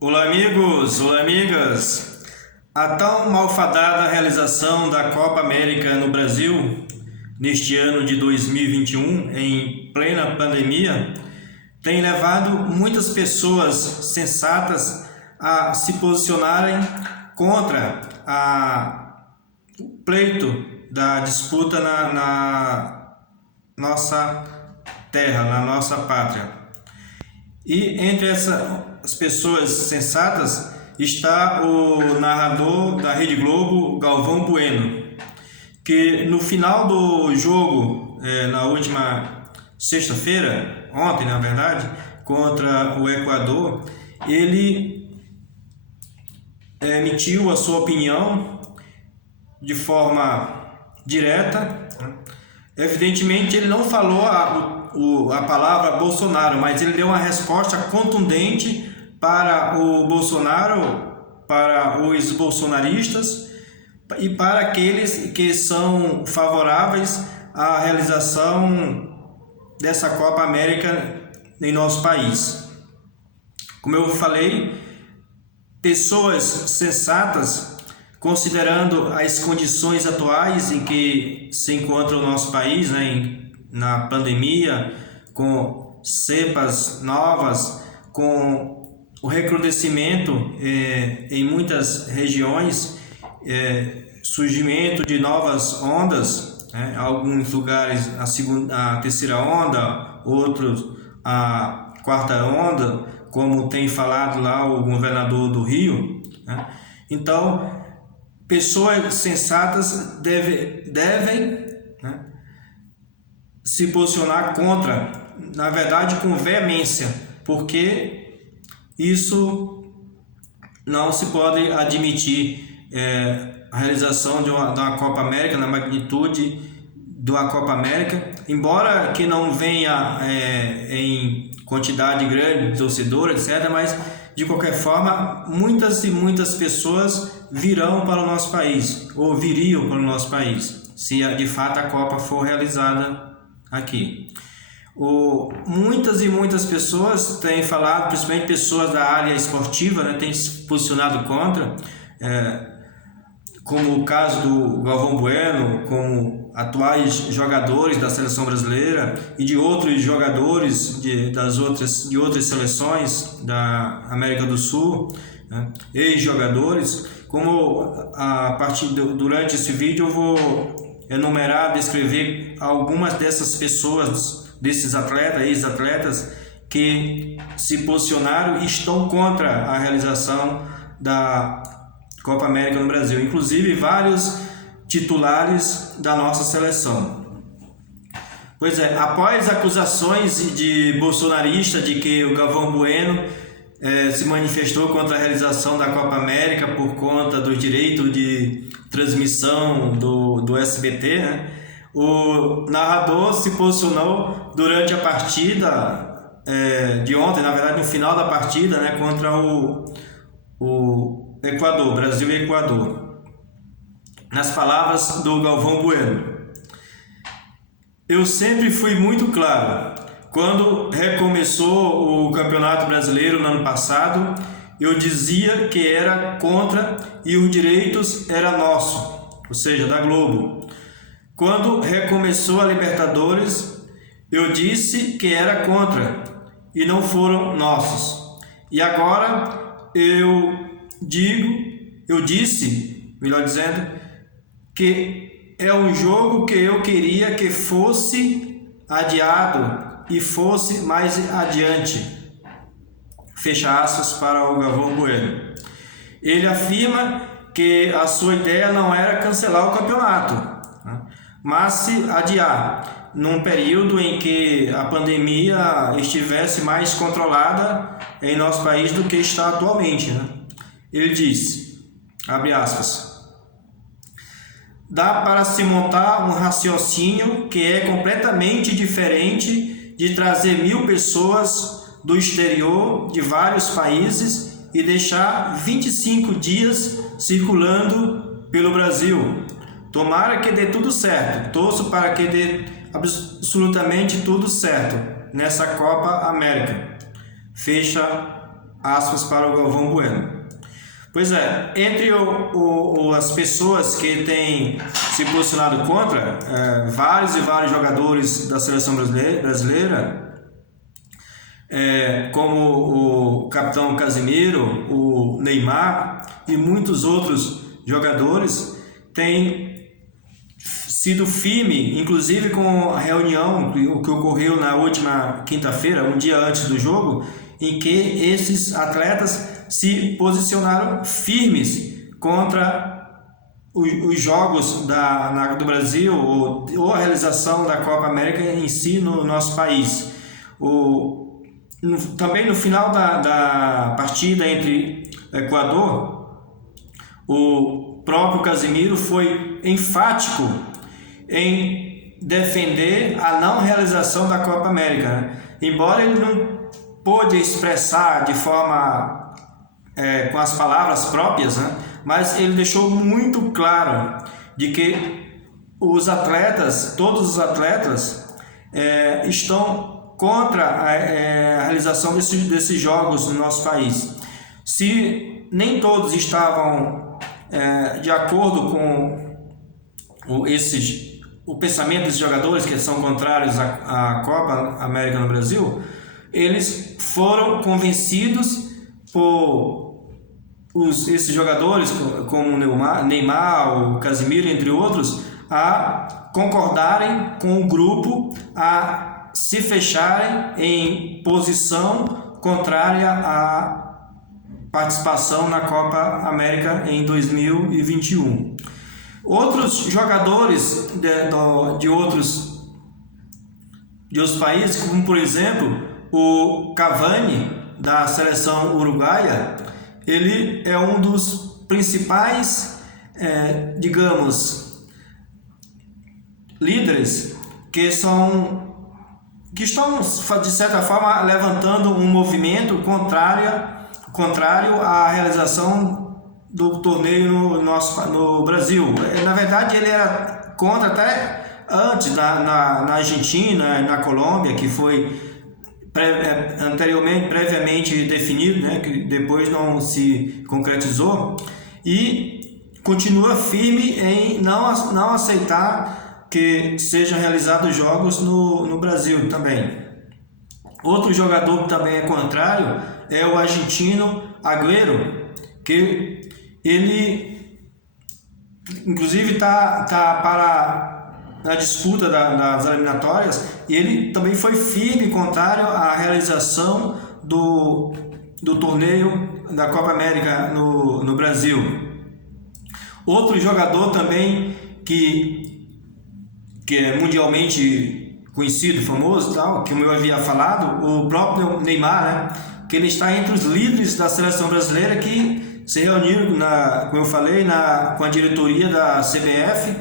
Olá amigos, olá amigas. A tão malfadada realização da Copa América no Brasil neste ano de 2021, em plena pandemia, tem levado muitas pessoas sensatas a se posicionarem contra o pleito da disputa na nossa terra, na nossa pátria. E entre essas pessoas sensatas está o narrador da Rede Globo, Galvão Bueno, que no final do jogo, na última sexta-feira, ontem na verdade, contra o Equador, ele emitiu a sua opinião de forma direta. Evidentemente ele não falou a palavra Bolsonaro, mas ele deu uma resposta contundente para o Bolsonaro, para os bolsonaristas e para aqueles que são favoráveis à realização dessa Copa América em nosso país. Como eu falei, pessoas sensatas, considerando as condições atuais em que se encontra o nosso país, na pandemia, com cepas novas, com o recrudescimento em muitas regiões, surgimento de novas ondas, alguns lugares a terceira onda, outros a quarta onda, como tem falado lá o governador do Rio. Então, pessoas sensatas devem se posicionar contra, na verdade com veemência, porque isso não se pode admitir, a realização de uma Copa América na magnitude de uma Copa América, embora que não venha em quantidade grande de torcedores, etc., mas de qualquer forma muitas e muitas pessoas virão para o nosso país, ou viriam para o nosso país, se de fato a Copa for realizada aqui. Muitas e muitas pessoas têm falado, principalmente pessoas da área esportiva, têm se posicionado contra, como o caso do Galvão Bueno, como atuais jogadores da seleção brasileira e de outros jogadores de outras seleções da América do Sul, ex-jogadores. Como durante esse vídeo eu vou enumerar, descrever algumas dessas pessoas, desses atletas, ex-atletas, que se posicionaram e estão contra a realização da Copa América no Brasil, inclusive vários titulares da nossa seleção. Pois é, após acusações de bolsonarista de que o Galvão Bueno se manifestou contra a realização da Copa América por conta do direito de transmissão do SBT, o narrador se posicionou durante a partida de ontem, na verdade no final da partida, contra o Equador, Brasil e Equador. Nas palavras do Galvão Bueno: eu sempre fui muito claro. Quando recomeçou o Campeonato Brasileiro no ano passado, eu dizia que era contra e os direitos eram nossos, ou seja, da Globo. Quando recomeçou a Libertadores, eu disse que era contra e não foram nossos. E agora eu disse, melhor dizendo, que é um jogo que eu queria que fosse adiado e fosse mais adiante. Fecha aspas para o Galvão Bueno. Ele afirma que a sua ideia não era cancelar o campeonato, mas se adiar num período em que a pandemia estivesse mais controlada em nosso país do que está atualmente. Ele diz, abre aspas: dá para se montar um raciocínio que é completamente diferente de trazer 1.000 pessoas do exterior de vários países e deixar 25 dias circulando pelo Brasil. Tomara que dê tudo certo, torço para que dê absolutamente tudo certo nessa Copa América. Fecha aspas para o Galvão Bueno. Pois é, entre as pessoas que têm se posicionado contra, vários e vários jogadores da seleção brasileira, como o capitão Casemiro, o Neymar e muitos outros jogadores, têm sido firme, inclusive com a reunião que ocorreu na última quinta-feira, um dia antes do jogo, em que esses atletas se posicionaram firmes contra os jogos do Brasil ou a realização da Copa América em si no nosso país. Também no final da partida entre Equador, o próprio Casemiro foi enfático em defender a não realização da Copa América, né? Embora ele não pôde expressar de forma com as palavras próprias, né? Mas ele deixou muito claro de que todos os atletas estão contra a realização desses jogos no nosso país. Se nem todos estavam de acordo com o pensamento desses jogadores que são contrários à Copa América no Brasil, eles foram convencidos por esses jogadores, como o Neymar, o Casemiro, entre outros, a concordarem com o grupo, a se fecharem em posição contrária à participação na Copa América em 2021. Outros jogadores de outros países, como por exemplo o Cavani, da seleção uruguaia, ele é um dos principais, líderes que estão, de certa forma, levantando um movimento contrário à realização do torneio no Brasil. Na verdade, ele era contra até antes, na Argentina, na Colômbia, que foi previamente definido, né, que depois não se concretizou, e continua firme em não aceitar que sejam realizados jogos no Brasil também. Outro jogador que também é contrário é o argentino Agüero, que ele inclusive está para na disputa das eliminatórias, e ele também foi firme contrário à realização do torneio da Copa América no Brasil. Outro jogador também que é mundialmente conhecido, famoso, tal, que eu havia falado, o próprio Neymar, né, que ele está entre os líderes da seleção brasileira que se reuniram, como eu falei, com a diretoria da CBF,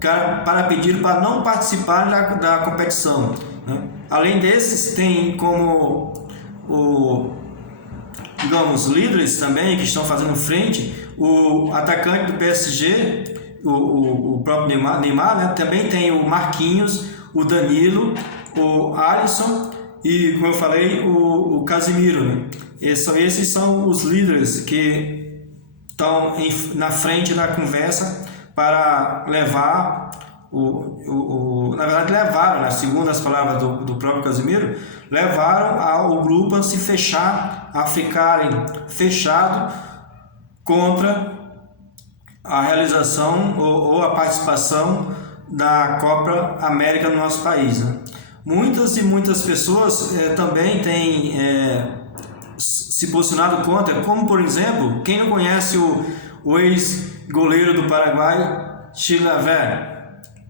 para pedir para não participar da competição, né? Além desses, tem como líderes também que estão fazendo frente, o atacante do PSG, o próprio Neymar, né? Também tem o Marquinhos, o Danilo, o Alisson e, como eu falei, o Casemiro, né? Esses são os líderes que estão na frente da conversa para levar na verdade levaram, né, segundo as palavras do próprio Casemiro, levaram o grupo a se fechar, a ficarem fechados contra a realização ou a participação da Copa América no nosso país, né? Muitas pessoas também têm se posicionado contra, como por exemplo, quem não conhece o ex-goleiro do Paraguai, Chilavert.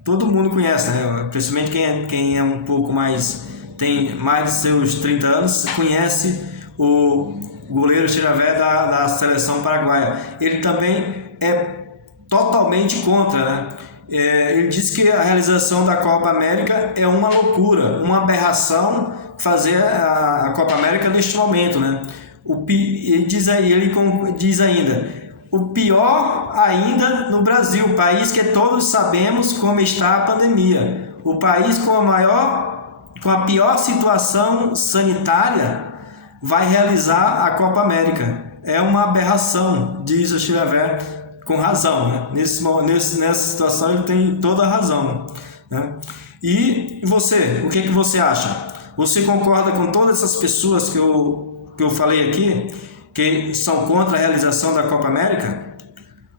Todo mundo conhece, né? Principalmente quem é um pouco mais, tem mais de seus 30 anos, conhece o goleiro Chilavert da seleção paraguaia. Ele também é totalmente contra, né? Ele diz que a realização da Copa América é uma loucura, uma aberração fazer a Copa América neste momento, né? Ele diz ainda, o pior ainda no Brasil, país que todos sabemos como está a pandemia, o país com a pior situação sanitária, vai realizar a Copa América. É uma aberração, diz o Chilavert, com razão, né? Nessa situação ele tem toda a razão, né? E você, o que você acha? Você concorda com todas essas pessoas que eu falei aqui, que são contra a realização da Copa América?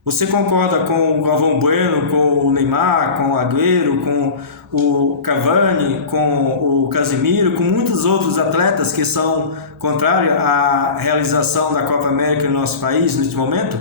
Você concorda com o Galvão Bueno, com o Neymar, com o Agüero, com o Cavani, com o Casemiro, com muitos outros atletas que são contrários à realização da Copa América no nosso país neste momento?